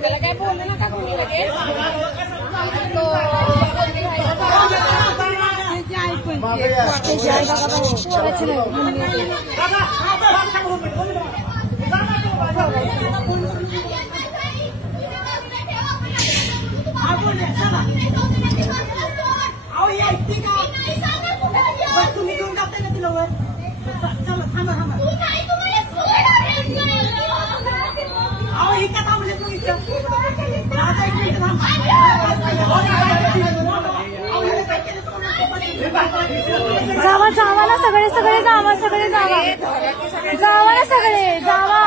त्याला काय बोललं नका कोणी लगेच तुम्ही घेऊन जाता ना तिला वर चला थांबा थांबा अहो इथं थांबले तू इथं दादा एक मिनिट थांबा जावा जावा ना सगळे सगळे जावा सगळे जावा जावा ना सगळे जावा